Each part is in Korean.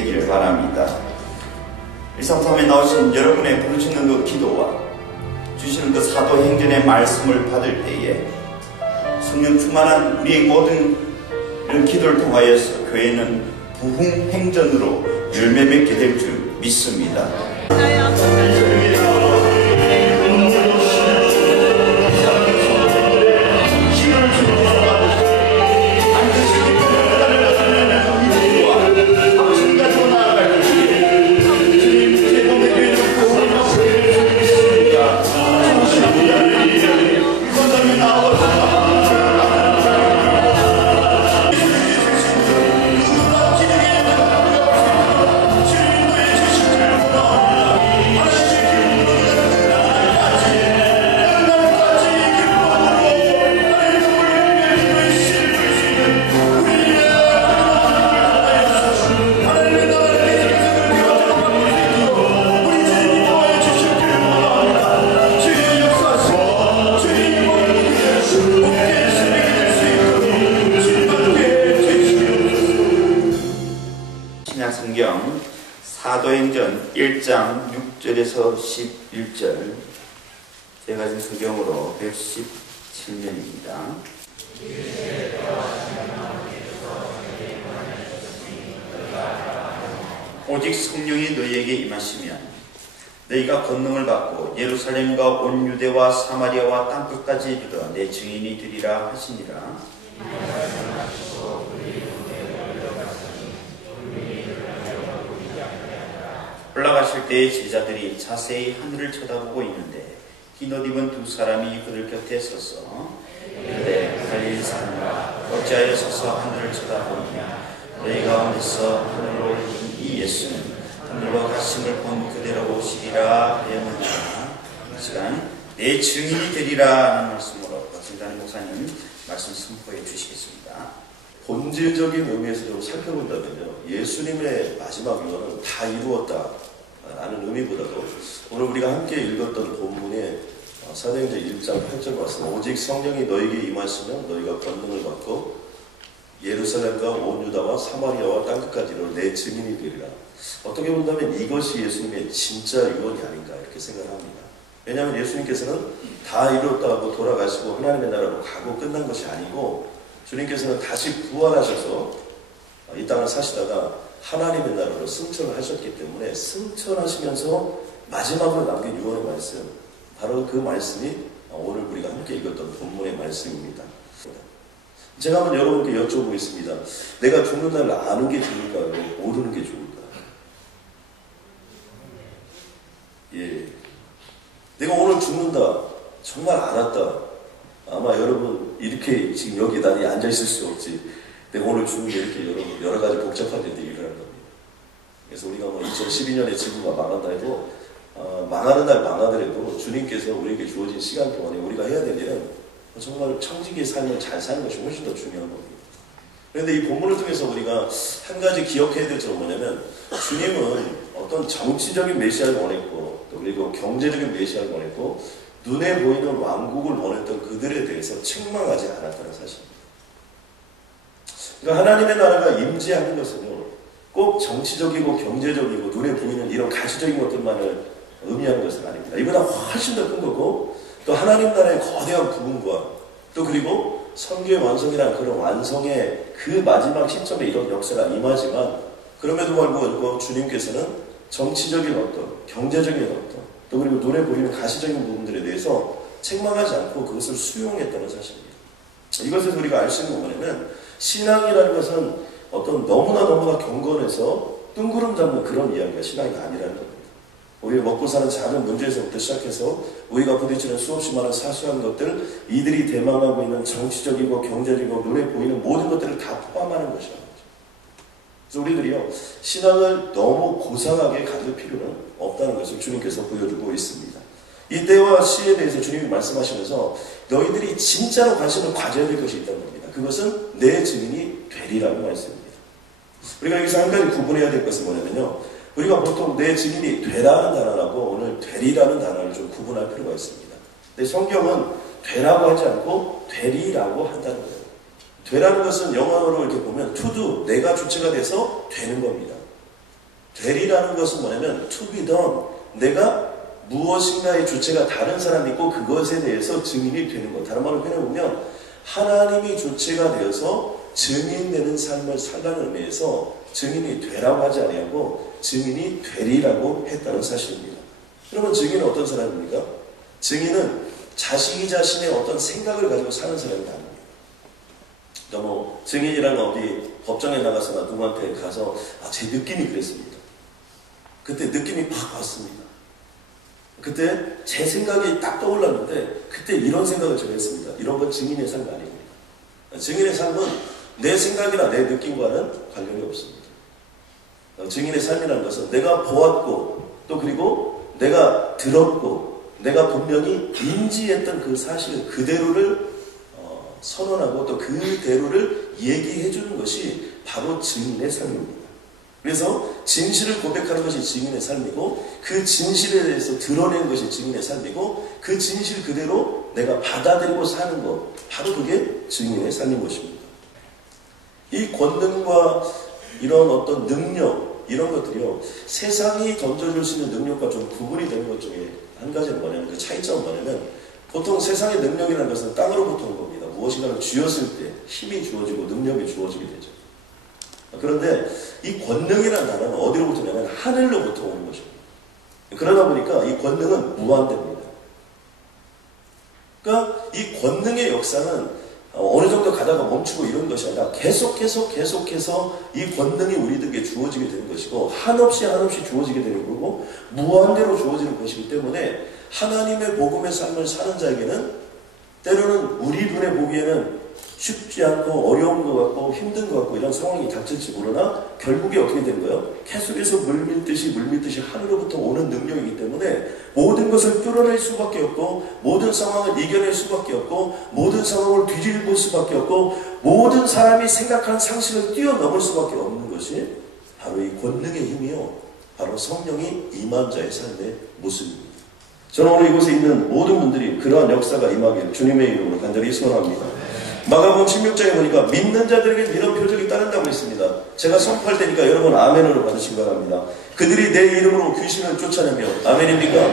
되기를 바랍니다. 일상삼에 나오신 여러분의 부르짖는 그 기도와 주시는 그 사도행전의 말씀을 받을 때에 성령 충만한 우리의 모든 이런 기도를 통하여서 교회는 부흥 행전으로 열매 맺게 될 줄 믿습니다. 성경으로 117년입니다. 오직 성령이 너희에게 임하시면 너희가 권능을 받고 예루살렘과 온 유대와 사마리아와 땅끝까지 이르러 내 증인이 되리라 하시니라. 올라가실 때에 제자들이 자세히 하늘을 쳐다보고 있는데 흰옷 입은 두 사람이 그들 곁에 서서 이르되 갈릴 사람아 어찌하여 서서 하늘을 쳐다보느냐 너희 가운데서 하늘로 올린 이 예수는 하늘과 가심을 본 그대로 오시리라 이 시간 내 증인이 되리라 하는 말씀으로 박진단 목사님 말씀 선포해 주시겠습니다. 본질적인 의미에서 좀 살펴본다면요. 예수님의 마지막 유언은 다 이루었다라는 의미보다도 오늘 우리가 함께 읽었던 어, 사도행전 1장 8절 말씀 오직 성령이 너에게 임하시면 너희가 권능을 받고 예루살렘과 온 유다와 사마리아와 땅끝까지로 내 증인이 되리라. 어떻게 본다면 이것이 예수님의 진짜 유언이 아닌가 이렇게 생각합니다. 왜냐하면 예수님께서는 다 이뤘다고 돌아가시고 하나님의 나라로 가고 끝난 것이 아니고 주님께서는 다시 부활하셔서 이 땅을 사시다가 하나님의 나라로 승천을 하셨기 때문에 승천하시면서 마지막으로 남긴 유언의 말씀 바로 그 말씀이 오늘 우리가 함께 읽었던 본문의 말씀입니다. 제가 한번 여러분께 여쭤보겠습니다. 내가 죽는 날 아는 게 좋을까요? 모르는 게 좋을까요? 예. 내가 오늘 죽는다. 정말 알았다. 아마 여러분 이렇게 지금 여기 나이 앉아 있을 수 없지. 내가 오늘 죽는 게 이렇게 여러, 여러 가지 복잡한 일들이 일어날 겁니다. 그래서 우리가 뭐 2012년에 지구가 망한다 해도 어, 망하는 날 망하더라도 주님께서 우리에게 주어진 시간 동안에 우리가 해야 될 일은 정말 청지기의 삶을 잘 사는 것이 훨씬 더 중요한 겁니다. 그런데 이 본문을 통해서 우리가 한 가지 기억해야 될 점은 뭐냐면 주님은 어떤 정치적인 메시아를 원했고 또 그리고 경제적인 메시아를 원했고 눈에 보이는 왕국을 원했던 그들에 대해서 책망하지 않았다는 사실입니다. 그러니까 하나님의 나라가 임재하는 것은요, 꼭 정치적이고 경제적이고 눈에 보이는 이런 가시적인 것들만을 의미하는 것은 아닙니다. 이보다 훨씬 더 큰 거고, 또 하나님 나라의 거대한 부흥과 또 그리고 성교의 완성이라는 그런 완성의 그 마지막 시점에 이런 역사가 임하지만 그럼에도 불구하고 주님께서는 정치적인 어떤 경제적인 어떤 또 그리고 눈에 보이는 가시적인 부분들에 대해서 책망하지 않고 그것을 수용했다는 사실입니다. 이것에서 우리가 알 수 있는 건 뭐냐면 신앙이라는 것은 어떤 너무나 너무나 경건해서 뜬구름 잡는 그런 이야기가 신앙이 아니라는 겁니다. 우리 먹고 사는 작은 문제에서부터 시작해서 우리가 부딪히는 수없이 많은 사소한 것들, 이들이 대망하고 있는 정치적이고 경제적이고 눈에 보이는 모든 것들을 다 포함하는 것이라는 거죠. 그래서 우리들이요, 신앙을 너무 고상하게 가질 필요는 없다는 것을 주님께서 보여주고 있습니다. 이 때와 시에 대해서 주님이 말씀하시면서 너희들이 진짜로 관심을 가져야 될 것이 있다는 겁니다. 그것은 내 증인이 되리라는 말씀입니다. 우리가 여기서 한 가지 구분해야 될 것은 뭐냐면요. 우리가 보통 내 증인이 되라는 단어라고 오늘 되리라는 단어를 좀 구분할 필요가 있습니다. 근데 성경은 되라고 하지 않고 되리라고 한다는 거예요. 되라는 것은 영어로 이렇게 보면 to do, 내가 주체가 돼서 되는 겁니다. 되리라는 것은 뭐냐면 to be done, 내가 무엇인가의 주체가 다른 사람이 있고 그것에 대해서 증인이 되는 것. 다른 말로 표현해보면 하나님이 주체가 되어서 증인되는 삶을 살라는 의미에서 증인이 되라고 하지 아니하고 증인이 되리라고 했다는 사실입니다. 그러면 증인은 어떤 사람입니까? 증인은 자신이 자신의 어떤 생각을 가지고 사는 사람이 아닙니다. 너무 증인이란 어디 법정에 나가서나 누구한테 가서 아, 제 느낌이 그랬습니다. 그때 느낌이 팍 왔습니다. 그때 제 생각이 딱 떠올랐는데 그때 이런 생각을 제가 했습니다. 이런 건 증인의 삶이 아닙니다. 증인의 삶은 내 생각이나 내 느낌과는 관련이 없습니다. 어, 증인의 삶이라는 것은 내가 보았고 또 그리고 내가 들었고 내가 분명히 인지했던 그 사실 그대로를 어, 선언하고 또 그대로를 얘기해 주는 것이 바로 증인의 삶입니다. 그래서 진실을 고백하는 것이 증인의 삶이고 그 진실에 대해서 드러내는 것이 증인의 삶이고 그 진실 그대로 내가 받아들이고 사는 것 바로 그게 증인의 삶인 것입니다. 이 권능과 이런 어떤 능력 이런 것들이요 세상이 던져줄 수 있는 능력과 좀 구분이 되는 것 중에 한 가지는 뭐냐면 그 차이점은 뭐냐면 보통 세상의 능력이라는 것은 땅으로부터 온 겁니다. 무엇인가를 쥐었을 때 힘이 주어지고 능력이 주어지게 되죠. 그런데 이 권능이라는 단어는 어디로부터 오냐면 하늘로부터 오는 것입니다. 그러다 보니까 이 권능은 무한됩니다. 그러니까 이 권능의 역사는 어느 정도 가다가 멈추고 이런 것이 아니라 계속 계속 계속해서 이 권능이 우리들에게 주어지게 되는 것이고 한없이 한없이 주어지게 되는 거고 무한대로 주어지는 것이기 때문에 하나님의 복음의 삶을 사는 자에게는 때로는 우리 눈에 보기에는 쉽지 않고 어려운 것 같고 힘든 것 같고 이런 상황이 닥칠지 모르나 결국에 어떻게 되는 거예요? 계속해서 물밀듯이 물밀듯이 하늘로부터 오는 능력이기 때문에 모든 것을 뚫어낼 수밖에 없고 모든 상황을 이겨낼 수밖에 없고 모든 상황을 뒤집을 수밖에 없고 모든 사람이 생각하는 상식을 뛰어넘을 수밖에 없는 것이 바로 이 권능의 힘이요. 바로 성령이 임한 자의 삶의 모습입니다. 저는 오늘 이곳에 있는 모든 분들이 그러한 역사가 임하길 주님의 이름으로 간절히 소원합니다. 마가복음 16장에 보니까 믿는 자들에게 이런 표적이 따른다고 했습니다. 제가 선포할 테니까 여러분 아멘으로 받으신 바랍니다. 그들이 내 이름으로 귀신을 쫓아내며 아멘입니까?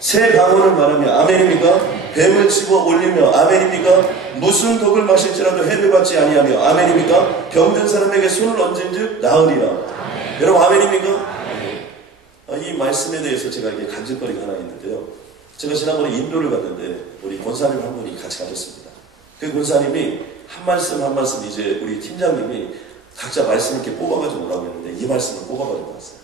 새 방언을 말하며 아멘입니까? 뱀을 집어 올리며 아멘입니까? 무슨 독을 마실지라도 해를 받지 아니하며 아멘입니까? 병든 사람에게 손을 얹은즉 나으리라. 아멘. 여러분 아멘입니까? 아멘. 아, 이 말씀에 대해서 제가 이게 간질거리가 하나 있는데요. 제가 지난번에 인도를 갔는데 우리 권사님 한 분이 같이 가셨습니다. 그 권사님이 한 말씀 한 말씀 이제 우리 팀장님이 각자 말씀 이렇게 뽑아가지고 오라고 했는데 이 말씀을 뽑아가지고 왔어요.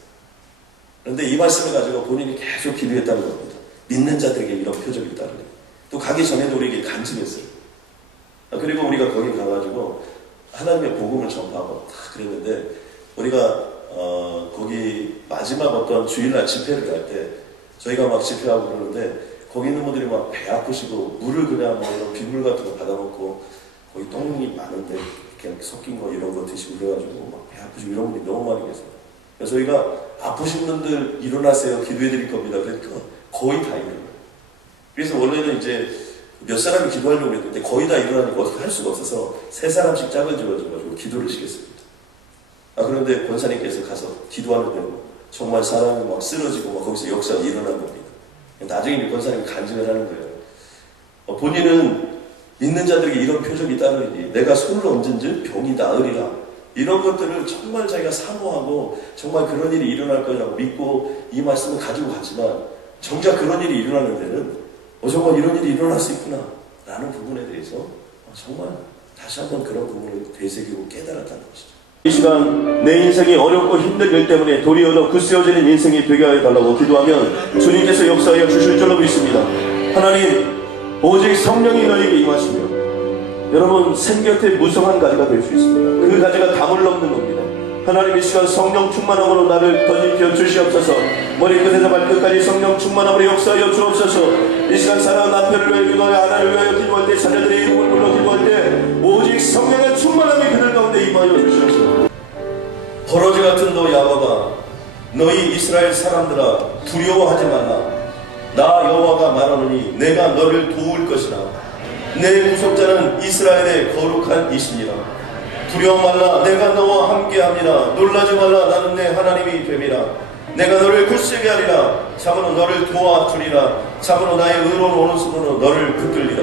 그런데 이 말씀을 가지고 본인이 계속 기도했다는 겁니다. 믿는 자들에게 이런 표적이 있다는 거예요. 또 가기 전에도 우리에게 간증했어요. 아, 그리고 우리가 거기 가가지고 하나님의 복음을 전파하고 다 그랬는데 우리가 어, 거기 마지막 어떤 주일날 집회를 갈 때 저희가 막 집회하고 그러는데 거기 있는 분들이 막 배 아프시고 물을 그냥 뭐 이런 빗물 같은 거 받아먹고 거기 똥이 많은데 그냥 섞인 거 이런 거 드시고 그래가지고 막 배 아프시고 이런 분들이 너무 많이 계세요. 그래서 저희가 아프신 분들 일어나세요 기도해 드릴 겁니다. 그러니까 거의 다 일어나요. 그래서 원래는 이제 몇 사람이 기도하려고 했는데 거의 다 일어나니까 어떻게 할 수가 없어서 세 사람씩 짝을 지어가지고 기도를 시켰습니다. 아 그런데 권사님께서 가서 기도하는데 정말 사람이 막 쓰러지고 막 거기서 역사가 일어난 겁니다. 나중에 권사님이 간증을 하는 거예요. 어, 본인은 믿는 자들에게 이런 표적이 따르니 내가 손을 얹은 즉 병이 나으리라. 이런 것들을 정말 자기가 사모하고 정말 그런 일이 일어날 거라고 믿고 이 말씀을 가지고 갔지만 정작 그런 일이 일어나는 데는 어, 정말 이런 일이 일어날 수 있구나 라는 부분에 대해서 어, 정말 다시 한번 그런 부분을 되새기고 깨달았다는 것이죠. 이 시간 내 인생이 어렵고 힘든 일 때문에 도리어 더 굳세어지는 인생이 되게 하여 달라고 기도하면 주님께서 역사하여 주실 줄로 믿습니다. 하나님 오직 성령이 너에게 임하시며 여러분 생곁에 무성한 가지가 될 수 있습니다. 그 가지가 담을 넘는 겁니다. 하나님 이 시간 성령 충만함으로 나를 던지켜 주시옵소서 머리끝에서 발끝까지 성령 충만함으로 역사하여 주옵소서 이 시간 사랑하는 남편을 위하여 기도하여 하나를 위하여 기도할 때 자녀들의 이 너희 이스라엘 사람들아 두려워하지 말라. 나 여호와가 말하노니 내가 너를 도울 것이라. 내 구속자는 이스라엘의 거룩한 이시니라. 두려워 말라 내가 너와 함께함이라. 놀라지 말라 나는 내 하나님이 됨이라. 내가 너를 굳세게 하리라. 참으로 너를 도와주리라. 참으로 나의 의로운 오른손으로 너를 붙들리라.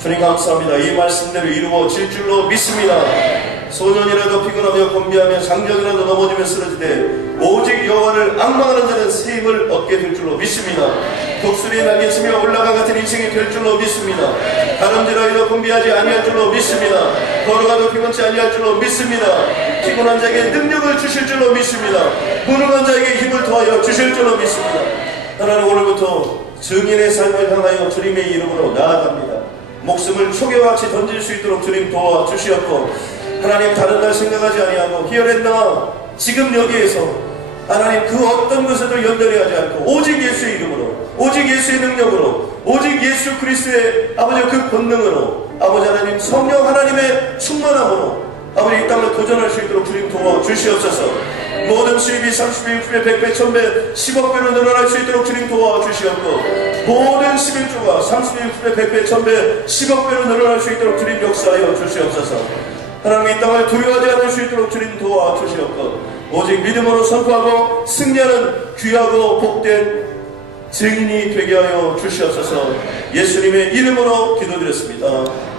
주님 감사합니다. 이 말씀대로 이루어질 줄로 믿습니다 소년이라도 피곤하며 건비하며 장정이라도 넘어지며 쓰러지되 오직 여호와를 악망하는 자는 새 힘을 얻게 될 줄로 믿습니다. 독수리의 날개 치며 올라가 같은 인생이 될 줄로 믿습니다. 다름질하여도 건비하지 아니할 줄로 믿습니다. 걸어가도 피곤치 아니할 줄로 믿습니다. 피곤한 자에게 능력을 주실 줄로 믿습니다. 무능한 자에게 힘을 더하여 주실 줄로 믿습니다. 하나님 오늘부터 증인의 삶을 향하여 주님의 이름으로 나아갑니다. 목숨을 초계와 같이 던질 수 있도록 주님 도와주시었고 하나님 다른 날 생각하지 아니하고 히어랜나 지금 여기에서 하나님 그 어떤 것에도 연결이 하지 않고 오직 예수의 이름으로 오직 예수의 능력으로 오직 예수 그리스도의 아버지 그 본능으로 아버지 하나님 성령 하나님의 충만함으로 아버지 이 땅을 도전할 수 있도록 주님 도와주시옵소서. 모든 수입이 30배, 60배, 100배, 1000배, 10억배로 늘어날 수 있도록 주님 도와주시옵고 모든 11조가 30배, 60배, 100배, 1000배, 10억배로 늘어날 수 있도록 주님 역사하여 주시옵소서 하나님 이 땅을 두려워하지 않을 수 있도록 주님 도와 주시옵고 오직 믿음으로 선포하고 승리하는 귀하고 복된 증인이 되게 하여 주시옵소서 예수님의 이름으로 기도드렸습니다.